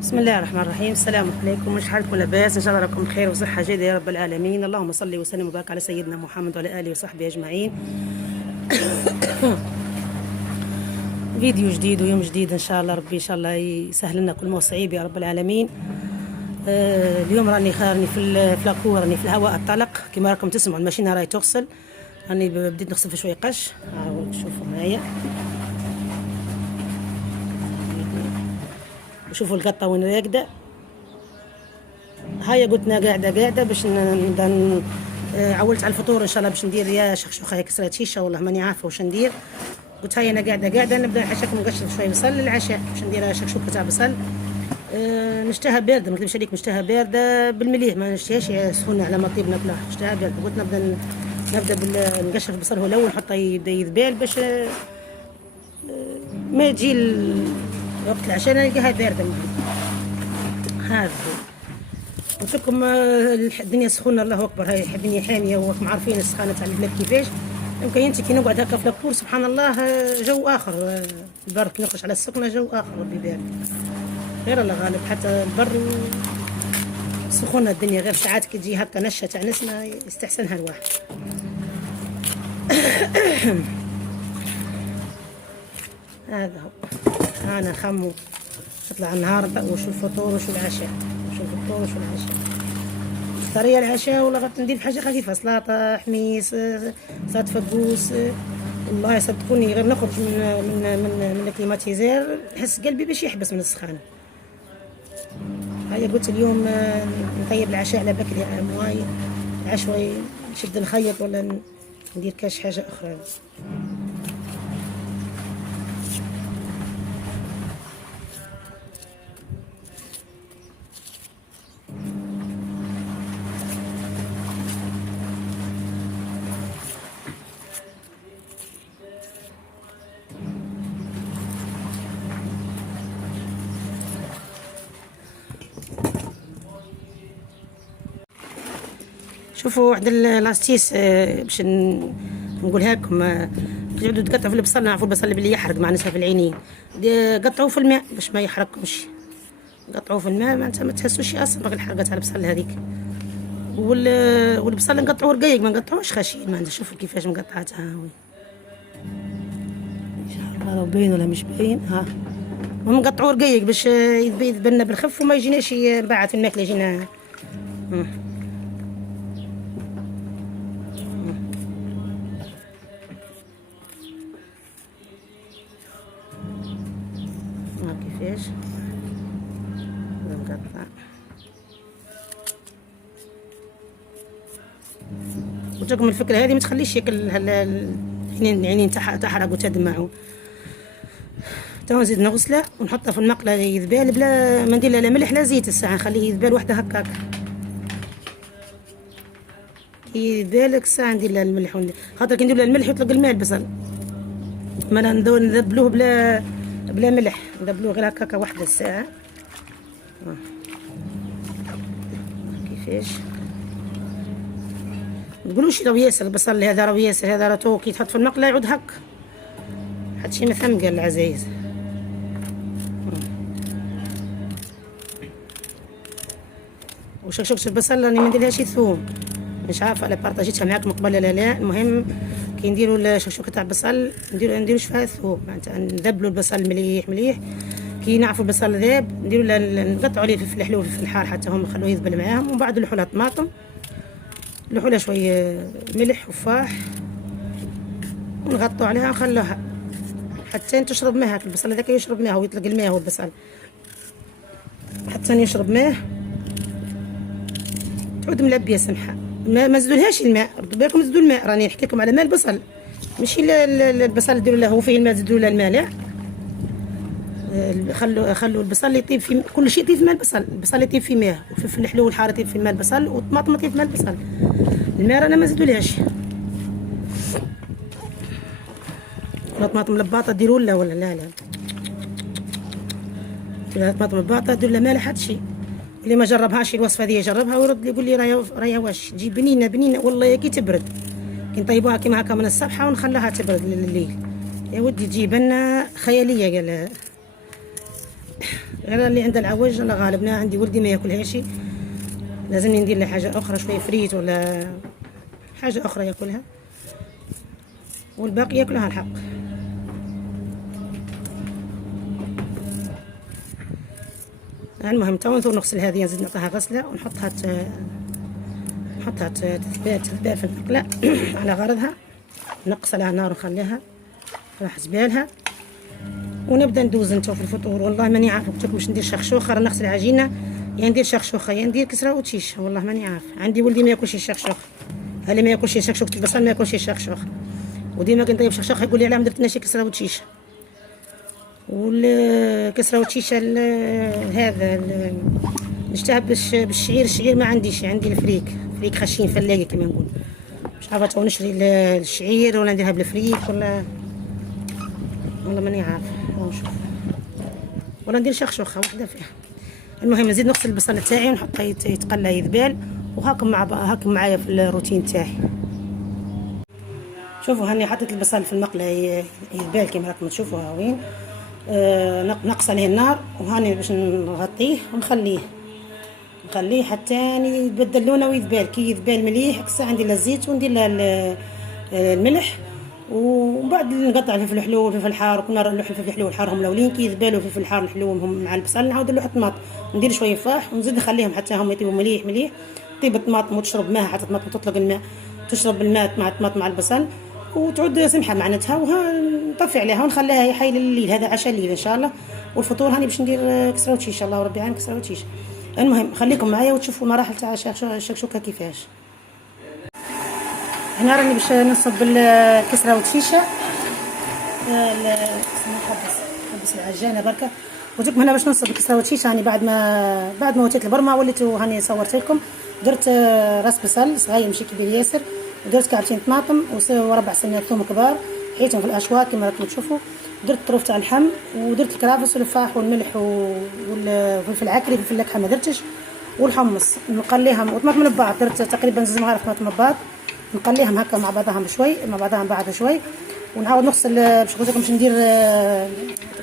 بسم الله الرحمن الرحيم. السلام عليكم، وش حالكم؟ لاباس؟ ان شاء الله راكم بخير وصحه جيده يا رب العالمين. اللهم صل وسلم وبارك على سيدنا محمد وعلى اله وصحبه اجمعين. فيديو جديد ويوم جديد ان شاء الله، ربي ان شاء الله يسهل لنا كل ما صعيب يا رب العالمين. اليوم راني في لاكو، راني في الهواء الطلق كما راكم تسمعوا. الماشينه راهي تغسل، راني بديت نغسل في شويه قش. شوفوا معايا، شوفوا القطه وين راقده. هيا قلتنا قاعده باش نبدا. عولت على الفطور ان شاء الله باش ندير يا شخشوخه يا كسرة شيشه، والله ماني عارفه واش ندير. قلت هيا انا قاعده نبدا العشاء. نقشر شويه بصل للعشاء باش ندير شخشوخه تاع بصل. نشتهى بارده، ما نكذبش عليك، نشتهى بارده بالمليح، ما نشتهيش سخونه على ما طيب ناكلها. نشتهى بارده. قلت نبدا نقشر البصل هو الاول، نحطه يبدا يذبال باش ما يجي وقت العشاء نلقاها بارده. هذا قلت لكم الدنيا سخونه، الله اكبر. هاي الدنيا حاميه، وراكم عارفين السخانه تاع البلاد كيفاش. يمكن انت كي نقعد هكا في لاكور سبحان الله جو اخر. البر كي نخرج على السخنه جو اخر، ربي يبارك. غير الله غالب، حتى البر سخونه الدنيا، غير ساعات كي تجي هكا نشه تاع نسمه يستحسنها الواحد. هذا هو. انا نخمو نطلع النهار وشو الفطور وشو العشاء، وشو الفطور وشو العشاء. طريقة العشاء ولا غادي ندير حاجة خفيفة، سلطة، حميص، سلطة فقوس. والله صدقوني غير نخرج من الكليماتيزير نحس قلبي باش يحبس من السخانة. هيا قلت اليوم نطيب العشاء على بكري على مواي العشوة، نشد نخيط ولا ندير كاش حاجة أخرى. شوفوا واحد لاستيس باش نقولها لكم. تقعدوا تقطعوا في البصل، نعرفوا البصل بلي يحرق معناتها في العينين. قطعوه في الماء باش ما يحرقكمش. قطعوه في الماء معناتها ما تحسوش اصلا باقي الحرقه تاع البصل هذيك. والبصل نقطعوه رقيق، ما نقطعوهش خشين. ما شوفوا كيفاش مقطعتها. ان شاء الله باين ولا مش باين. ها نقطعوه رقيق باش يذبلنا بالخف وما يجيناش بعد في الماكله يجينا. كيفاش نقطع. قلت لكم الفكره هذه ما تخليش ياكل العينين تحرق وتدمعوا. تو نزيد نغسله ونحطه في المقله يذبال بلا ما ندير لا ملح لا زيت. الساعه نخليه يذبال وحده هكاك. كي يذبالك الساعه ندير له الملح، خاطر كي ندير له الملح يطلق الماء البصل. ما نذبلوه بلا ملح، نذبلوه غير هكاكا وحده الساعه. كيفاش تقولوش راه ياسر البصل هذا، راه ياسر هذا، راه تو كي تحط في المقله يعود هك حتى شي ما ثم. قال العزايز وشكشوكة البصل راني ما نديرلهاش ثوم. مش عارفه انا بارطاجيتها معاكم قبل لا. المهم كي نديروا الشكشوكه تاع البصل نديروش فيها ثوم، معناتها نذبلوا البصل مليح. كي نعرفوا البصل ذاب نديروا نقطعوا عليه فلفل حلو وفلفل حار حتى هم نخلوه يذبل معاهم. ومن بعد نلحوا لها طماطم، نلحوا لها شويه ملح وفاح ونغطوا عليها ونخلوها حتى تشرب ماء. البصل هذاك يشرب ماء ويطلق الماء، هو البصل حتى يشرب ماء تعود ملبيه سمحه. ما زدولهاش الماء، ردوا بالكم زدوا الماء. راني نحكي لكم على ماء البصل، ماشي البصل ديروا له هو فيه الماء تزيدوا له الماء. لا، خلوا البصل يطيب في كل شيء. يطيب في ماء البصل يطيب في ماء، والفلفل الحلو والحار يطيب في ماء البصل، والطماطم يطيب في ماء البصل. الماء رانا ما زدولهاش. طماطم لباطه ديروا له ولا لا طماطم لباطه ديروا له مالح حتى شيء. اللي ما جربهاش الوصفه هذه يجربها ويرد يقول لي راهي واش تجي بنينه والله كي تبرد. كي نطيبوها كيما هكا من الصبحه ونخليها تبرد لليل. يا ودي تجيب لنا خياليه. قال غير اللي عندها العوج الله غالب. انا عندي ولدي ما ياكلهاش، لازمني ندير له حاجه اخرى، شويه فريت ولا حاجه اخرى ياكلها، والباقي ياكلها الحق. المهم تو نغسل هذه، نزيد نعطيها غسله ونحطها تذبال في المقلاة على غرضها. نقص عليها النار ونخليها راح زبالها، ونبدا ندوز نتو في الفطور. والله ماني عارفه، قلت لكم باش ندير شخشوخه، راه نغسل عجينه، يا ندير شخشوخه يا ندير كسره وتشيشه، والله ماني عارفه. عندي ولدي ما ياكلش الشخشوخ، اللي ما ياكلش شخشوخه البصل ما ياكلش الشخشوخ، وديما كي نطيب شخشوخه يقول لي علاه ما درتناش شي كسره وتشيشه. والكسره وتشيشه هذا نشتهى بالشعير. الشعير ما عنديش، عندي الفريك خشين فلاقي كما نقول. مش عارفه تو نشري الشعير ولا نديرها بالفريك ولا والله ماني عارفه. نشوف ولا ندير شخشوخه وحده فيها. المهم نزيد نغسل البصل تاعي ونحطه يتقلى يذبال، وهاكم معايا في الروتين تاعي. شوفوا هاني حطيت البصل في المقله يذبال كما راكم تشوفوا هاوين. نقص عليه النار، وهاني باش نغطيه ونخليه حتى يتبدل لونه ويذبال. كي يذبال مليح كسا عندي له الزيت وندير له الملح، ومن بعد نقطع الفلفل الحلو والفلفل الحار. وكل مره نلوح الفلفل الحلو والحار هم الاولين، كي يذبالوا الفلفل الحار الحلو هم مع البصل نعاود نلوح الطماط، ندير شويه فاح ونزيد نخليهم حتى هم يطيبوا مليح. طيب الطماطم وتشرب ماء، حتى الطماطم تطلق الماء، تشرب الماء مع الطماطم مع البصل، وتعود سمحه معناتها. ونطفي عليها ونخليها يحيل الليل. هذا عشاء الليل ان شاء الله. والفطور هاني باش ندير كسره وتشيشه، الله ربي يعين كسره وتشيشه. المهم خليكم معايا وتشوفوا المراحل تاع الشكشوكه كيفاش. هنا راني باش نصب الكسره وتشيشه. نحبس العجانه بركه. قلت لكم هنا باش نصب الكسره وتشيشه. هاني بعد ما وتيت البرمه وليت هاني صورت لكم. درت راس بصل صغير ماشي كبير ياسر، ودرت كعبتين طماطم وربع سنه ثوم كبار حيتهم في الاشواط كما راكم تشوفوا. درت طروف تاع اللحم، ودرت الكرافس والفاح والملح والفلفل العكري والفلفل الحار ما درتش، والحمص نقليهم وطماطم من بعض. درت تقريبا 2 مغارف طماطم من بعض، نقليهم هكا مع بعضهم بشوي بعد شوي. ونعاود نغسل باش قلت لكم باش ندير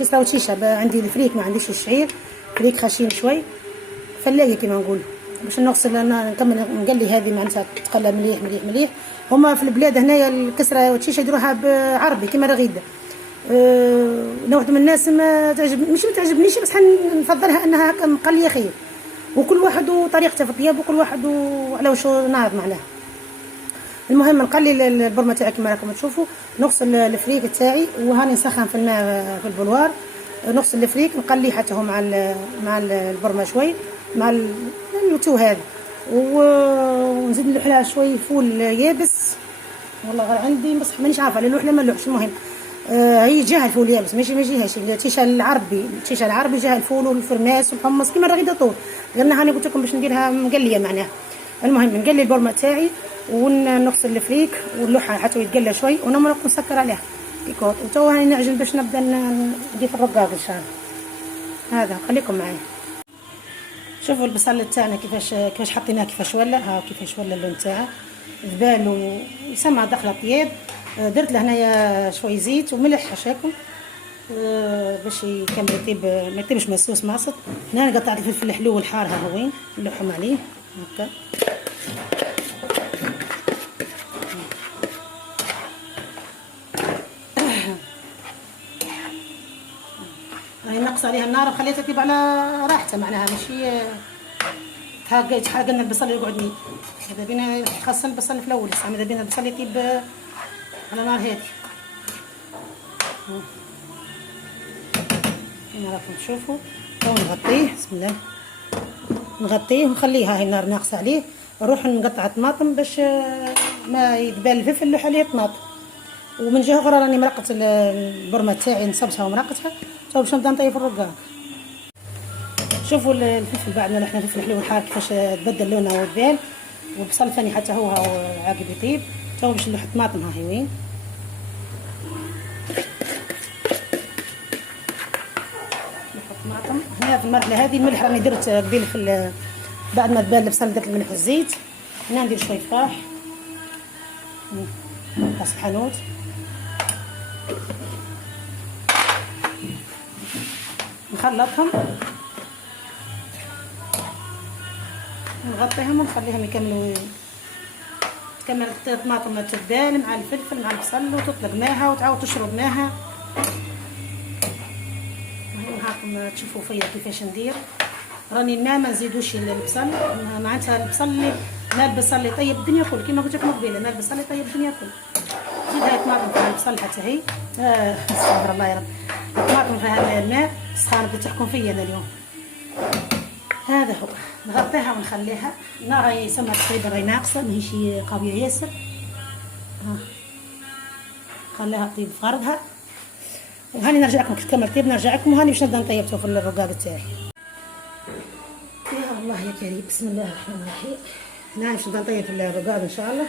كسره وتشيشه. عندي الفريك ما عنديش الشعير، فريك خشين شوي فلاقي كما نقول. باش نغسل نكمل نقلي هذه معناتها تقلى مليح. هما في البلاد هنايا الكسره وتشيشه يديروها بعربي كما رغيده. نوع من الناس ما تعجبنيش، بس نفضلها انها هكا مقليه خير. وكل واحد وطريقته في الطياب، وكل واحد على واش ناض معناها. المهم نقلي البرمه تاعي كما راكم تشوفوا. نغسل الفريك تاعي وهاني نسخن في الماء في البولوار. نغسل الفريك نقليه حتى هو مع البرمه شوي مع التو هذا، ونزيد نلوح لها شوي فول يابس. والله غير عندي بصح مانيش عارفه نلوح لا ما نلوحش. المهم هي جاها الفول يابس، ماشي ما يجيهاش التيشه العربي جاها الفول والفرماس والحمص كما رغيده طول. قلنا هاني قلت لكم باش نديرها مقليه معناها. المهم نقلي البرمه تاعي ونغسل الفريك ونلوحها حتى يتقلى شوي، ونمرق ونسكر عليها كيكوط. وتو هاني نعجن باش نبدا نضيف الرقاق ان شاء الله. هذا خليكم معايا. شوفوا البصل تاعنا كيفاش حطيناه، كيفاش ولا كيفاش ولا اللون تاعه ذبال وسمع داخله طياب. درت له هنايا شوي زيت وملح حشاكم باش يكمل يطيب، ما يطيبش مسوس معصط. هنا قطعت الفلفل الحلو والحار ها هوين نلوحهم عليه هكا. راني نقص عليها النار وخليتها تطيب على راحتها معناها، ماشي تحرق لنا البصل يقعد. هذا بينا خاصه البصل في الاول، هذا بينا البصل يطيب على نار هادي. هنا راكم تشوفوا. تو نغطيه بسم الله، نغطيه ونخليه هاي النار ناقصه عليه. نروح نقطع الطماطم باش ما يذبال الفلفل اللي عليه الطماطم. ومن جهه اخرى راني مرقت البرمه تاعي نصبتها ومرقتها. تو باش نبدا نطيب الرقاق. شوفوا الفلفل بعد ما لحنا الفلفل الحلو والحار كيفاش تبدل لونه وذبال، والبصل الثاني حتى هو عاقب يطيب. تو باش نلوح الطماطم ها هي وين. الطماطم هنا في المرحله هذه الملح راني درت قبيل بعد ما ذبال البصل درت الملح والزيت. هنا ندير شويه فاح راس الحانوت، نخلطهم نغطيهم ونخليهم يكملوا، تكمل الطماطم تبال مع الفلفل مع البصل وتطلق ماها وتعاود تشرب ماها. هاكم تشوفوا فيا كيفاش ندير. راني الماء ما نزيدوش البصل، معناتها البصل ماء البصل اللي طيب الدنيا كل، كيما قلت لكم قبيله ماء البصل اللي طيب الدنيا كل. زيد هاي الطماطم فيها البصل حتى هي استغفر الله يا رب. الطماطم فيها الماء السخان بدات تحكم فيا انا اليوم. هذا هو، نغطيها ونخليها. النار راهي يسمى تقريبا راهي ناقصه ماهيش قويه ياسر. خليها طيب في غرضها، وهاني نرجع لكم كي تكمل طيب نرجع لكم. وهاني باش نبدا نطيبته في الرقاق تاعي. يا الله يا كريم، بسم الله الرحمن الرحيم. هنا باش نبدا نطيب في الرقاق ان شاء الله.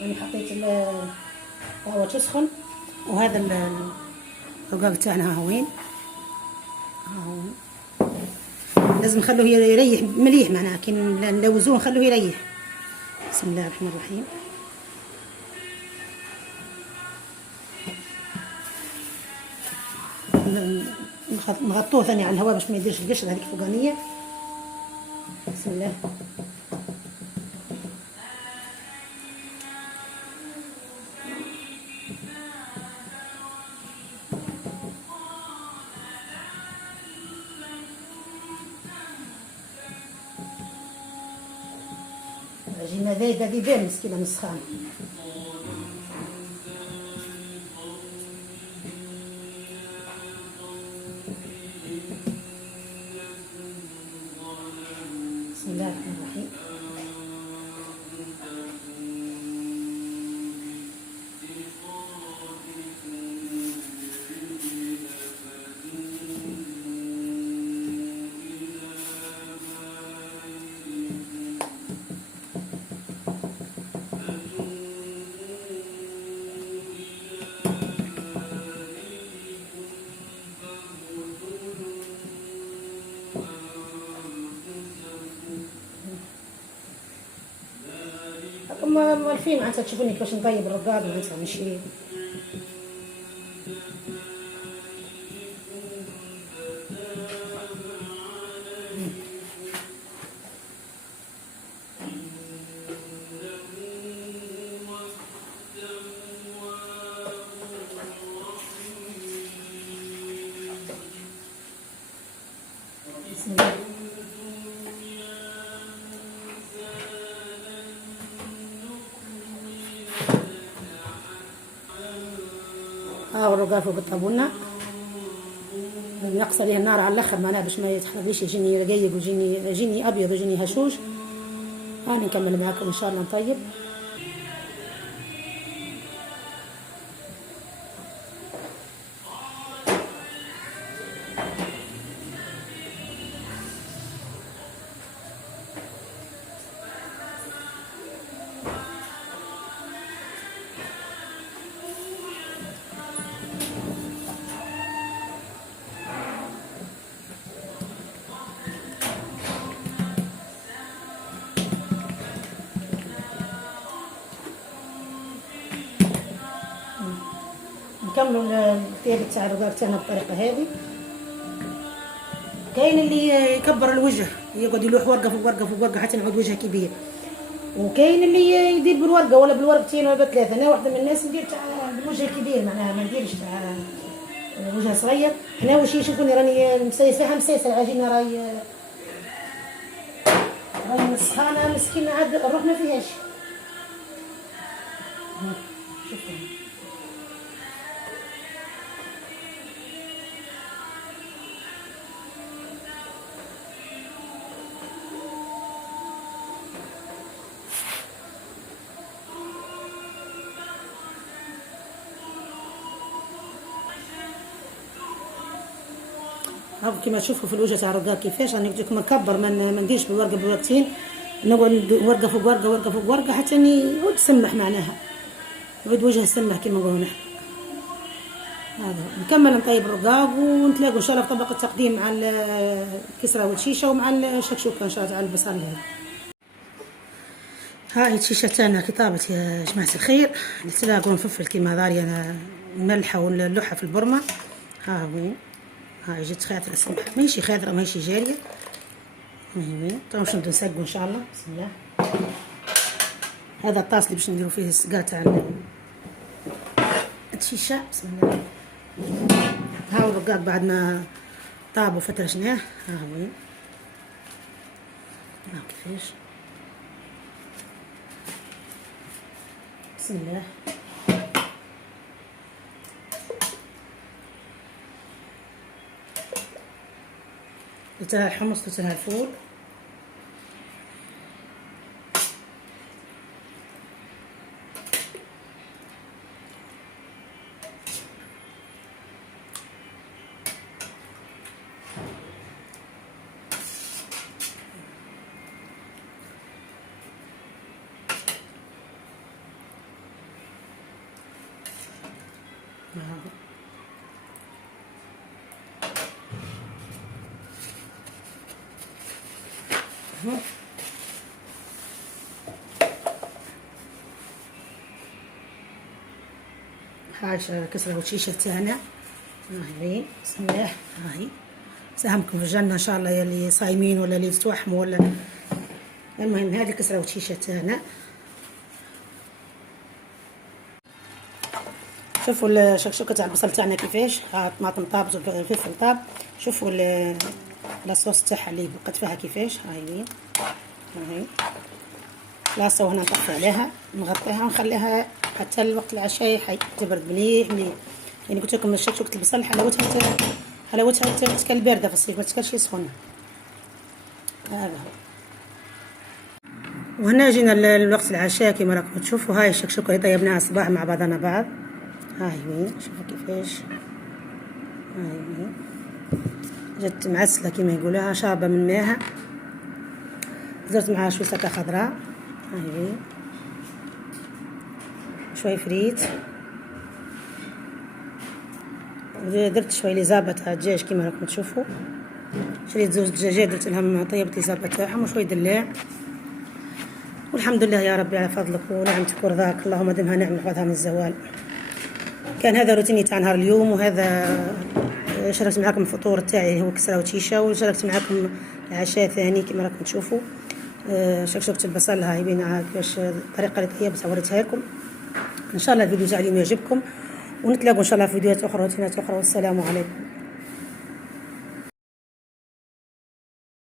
راني حطيت القهوه تسخن، وهذا الرقاق تاعنا ها وين، لازم نخلوه يريح مليح معناها كي نلوزوه نخلوه يريح. بسم الله الرحمن الرحيم. نغطوه ثاني على الهواء باش ما يديرش القشره هذيك الفوقانيه. بسم الله. العجينه ذايبه ذيبان مسكينه من السخان. بسم الله الرحمن الرحيم. موالفين معناتها تشوفوني كيفاش نطيب الرقاق معناتها ماشي. بسم الله. الرقاق فوق الطابونه نقص عليه النار على الاخر معناها باش ما يتحرقليش يجيني رقيق ويجيني ابيض ويجيني هشوش. هاني نكمل معاكم ان شاء الله نطيب. نكملوا الطياب تاع الرقاق تاعنا بالطريقه هذه. كاين اللي يكبر الوجه يقعد يلوح ورقه فوق ورقه فوق ورقه حتى نعود وجهه كبير، وكاين اللي يدير بالورقه ولا بالورقتين ولا بثلاثه. انا واحده من الناس ندير تاع بالوجه الكبير معناها ما نديرش تاع وجه صغير. هنا واش يشوفوني راني مسيسه العجينه راهي مسخانه مسكينه عاد الروح ما فيهاش. شوفوا هاو كيما تشوفوا في الوجه تاع الرقاق كيفاش راني قلت لكم نكبر ما نديرش بالورقه بالورقتين، نقعد ورقه فوق ورقه ورقه فوق ورقه حتى يعود سمح معناها يعود وجه سمح كيما نقولوا نحن. هذا نكمل نطيب الرقاق ونتلاقوا ان شاء الله في طبق التقديم مع الكسره والشيشه ومع الشكشوكه ان شاء الله على البصل هذا. هاي الشيشه تاعنا كي طابت يا جماعه الخير. نتلاقوا نفلفل كيما داري انا الملحه واللحه في البرمه. ها وين هاي جت خاطره سمحه ماشي خاطره ماشي جاريه. هاي تو باش نبداو نسقو ان شاء الله. بسم الله. هذا الطاس اللي باش نديرو فيه السقا تاع الشيشه. بسم الله. هاو الرقاق بعد ما طاب وفترشناه. ها هو وين، ها كيفاش. بسم الله. درت لها الحمص، درت لها الفول. هاي كسرة وشيشة تاعنا. هاي بسم الله. هاي سهمكم في الجنة ان شاء الله، يا اللي صايمين ولا اللي يتوحموا ولا. المهم هذه كسرة وشيشة تاعنا. شوفوا الشكشوكة تاع البصل تاعنا كيفاش، طماطم طاب والفلفل طاب. شوفوا الصوص تاعها اللي بقات فيها كيفاش. هاي هاي لاصه، وهنا نطفي عليها نغطيها ونخليها حتى الوقت العشاء تبرد مليح مليح. يعني قلت لكم شكشوكة البصل حلاوتها تتكل بارده في الصيف، ما تتكلش سخونه. هذا وهنا جينا لوقت العشاء كما راكم تشوفوا. هاي الشكشوكة اللي طيبناها الصباح مع بعضنا بعض. هاي وين، شوفوا كيفاش. هاي وين جات معسله كما يقولوها، شاربه من ماها. زرت معها شويه سكه خضراء. هاي وين شويه فريت. درت شويه ليزابه تاع الدجاج كما راكم تشوفوا. شريت زوج دجاجات درت لهم طيبت ليزابه تاعهم وشويه دلاع. والحمد لله يا ربي على فضلك ونعمتك ورضاك، اللهم دمها نعم نحفظها من الزوال. كان هذا روتيني تاع نهار اليوم، وهذا شاركت معكم الفطور تاعي هو كسرة وشيشة، وشاركت معكم العشاء ثاني كما راكم تشوفوا. شكشوكة البصل هاي بينا كيفاش الطريقة اللي طيبتها وريتها لكم. ان شاء الله الفيديو تاع اليوم يعجبكم، ونتلاقوا ان شاء الله في فيديوهات اخرى وروتينات اخرى، والسلام عليكم.